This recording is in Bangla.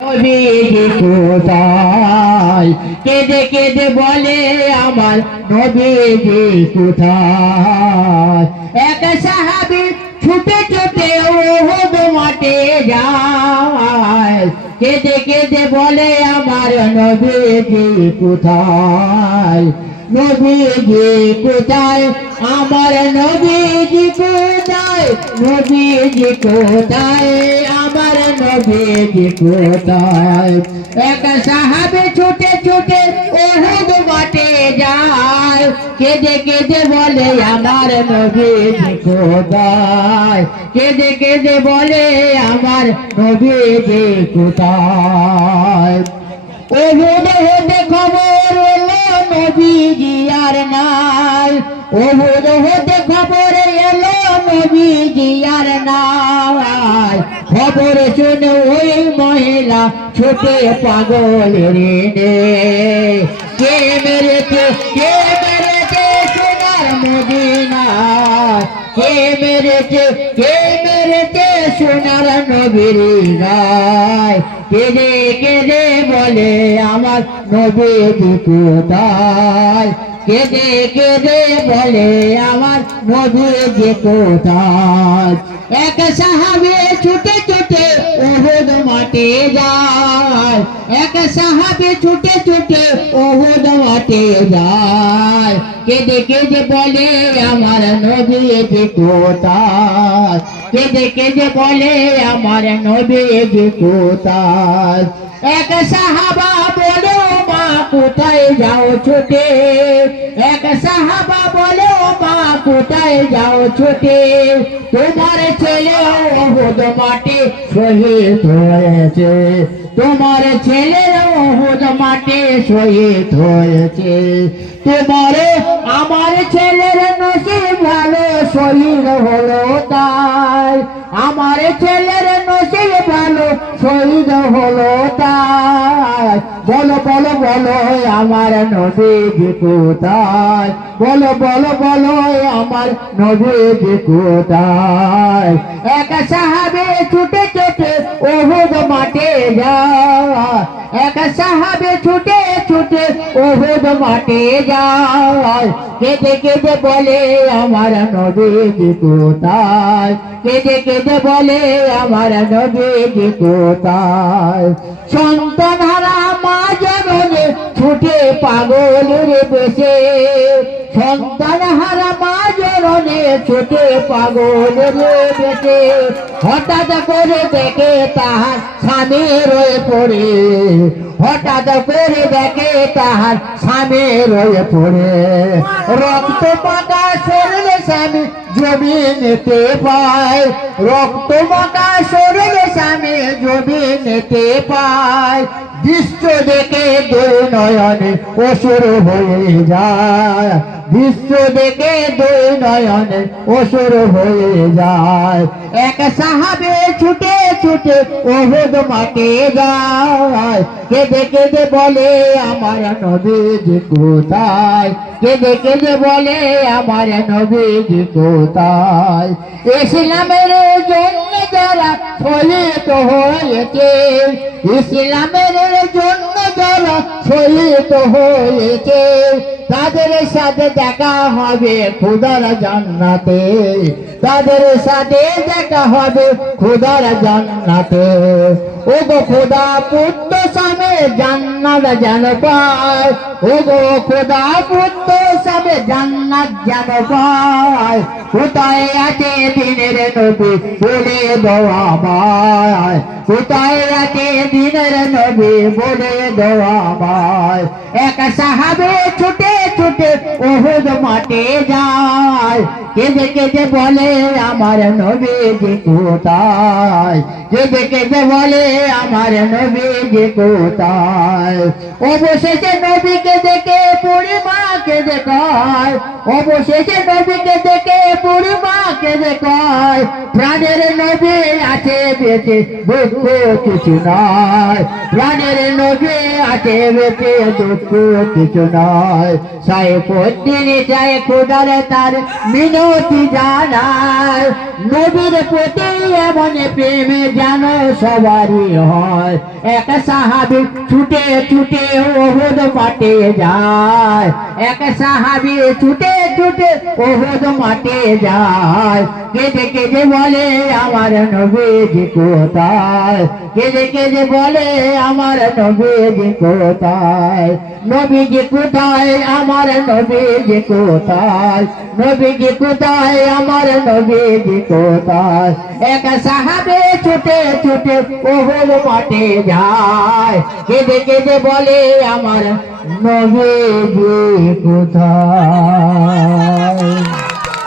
নবীজি কোথায়? কেঁদে কেঁদে বলে আমার নবীজি কোথায়? এক সাহাবী ছুটে ছুটে ওহুদ মাঠে যায়, কেঁদে কেঁদে বলে আমার নবীজি কোথায়? নবীজি কোথায়? আমার নবীজি কোথায়? নবীজি কোথায়? আমার নবীজি কোথায়? এক সাহাবী ছুটে ছুটে ওহুদ মাঠে যায়, কেঁদে কেঁদে বলে আমার নবীজি কোথায়? কেঁদে কেঁদে বলে আমার নবীজি কোথায়? ওহুদ হতে খবর এলো নবীজি আর নাই, ওহুদ হতে খবর এলো নবীজি আর নাই। খবর শুনে ওই মহিলা ছুটে পাগলের নে, কে মেরেছে সোনার মদিনা, কে মেরেছে সোনার নবীর গায়? কেঁদে কেঁদে বলে আমার নবীজি কোথায়? কেঁদে কেঁদে বলে আমার নবীজি কোথায়? এক সাহাবী ছুটে ছুটে ওহুদ মাঠে যায়, এক সাহাবী ছুটে ছুটে ওহুদ মাঠে যায়, কেঁদে কেঁদে বলে আমার নবীজি কোথায়? কেঁদে কেঁদে বলে আমার নবীজি কোথায়? এক সাহাবা বলো মা কোথায় যাও ছুটে? এক সাহাবা বলো মা কোথায় যাও ছুটে? তোমার ছেলে ওহুদ মাঠে শহীদ হয়েছে, তোমার ছেলে ওহুদ মাঠে শহীদ হয়েছে। তোমার আমার ছেলের নসিব ভালো শহীদ হলো তাই, আমার ছেলের নসিব ভালো শহীদ হলো তাই। বলো বলো বলো আমার নবীজি কোথায়? বলো বলো বলো আমার নবীজি কোথায়? এক সাহাবী ছুটে ছুটে ওহুদ মাঠে যায়, এক সাহাবী ছুটে ছুটে ওহুদ মাঠে যায়, কেঁদে কেঁদে বলে আমার নবীজি কোথায়? কেঁদে কেঁদে বলে আমার নবীজি কোথায়? সন্তান হারা মা জননী ছুটে পাগলের বেশে, সন্তান হারা মা জননী ছুটে পাগলের বেশে। হঠাৎ করে দেখে তাহার স্বামী রয়ে পড়ে, হঠাৎ করে দেখে তাহার স্বামী রয়ে পড়ে। রক্ত মাখা শরীরে স্বামী জমিনেতে পায়, রক্ত মাখা শরীরে স্বামী জমিনেতে পায়। দৃশ্য দেখে দুই নয়নে অসুর হয়ে যায়, দৃশ্য দেখে দুই নয়নে অসুর হয়ে যায়। এক সাহাবী ছুটে ছুটে ওহুদ মাঠে যায়, কেঁদে কেঁদে বলে আমার নবীজি কোথায়? কেঁদে কেঁদে বলে আমার নবীজি কোথায়? ইসলামের জন্য যারা শহীদ হয়েছে, ইসলামের জন্য যারা শহীদ হয়েছে, তাদের সাথে দেখা হবে খোদার জান্নাতে, তাদের সাথে দেখা হবে খোদার জান্নাতে। ও গো খোদা পুত্র সামে জান্নাত যেন পায়, ও গো খোদা পুত্র সামে জান্নাত যেন পায়। কোথায় আছে দিনের নবী বলে দাও আমায়, কোথায় আছে দিনের নবী বলে দাও আমায়? এক সাহাবী ছুটে ছুটে ওহুদ মাঠে যায়, কেঁদে কেঁদে বলে আমার নবীজি কোথায়? কেঁদে কেঁদে বলে আমার নবীজি কোথায়? অবশেষে নবীকে দেখে পূর্ণিমাকে দেখায়, অবশেষে নবীকে দেখে পূর্ণিমাকে দেখায়। প্রাণের নবী আছে বেঁচে দুঃখ কিছু নাই, প্রাণের নবী আছে বেঁচে দুঃখ কিছু নয় সাইফুদ্দিন চায় খোদার তার মিনতি জানায় নবীর প্রতি এমন প্রেম যেন সবারই হয় এক সাহাবী ছুটে ছুটে ওহুদ মাঠে যায় এক সাহাবী ছুটে ছুটে ওহুদ মাঠে যায় কেঁদে কেঁদে বলে আমার নবীজি কোথায় কেঁদে কেঁদে বলে আমার নবীজি কোথায় নবীজি কোথায় আমার নবীজি কোথায় নবীজি কোথায় আমার নবীজি কোথায় এক সাহাবে ছুটে ছুটে ওহুদ মাঠে যায় কেঁদে কেঁদে বলে আমার নবীজি কোথায়।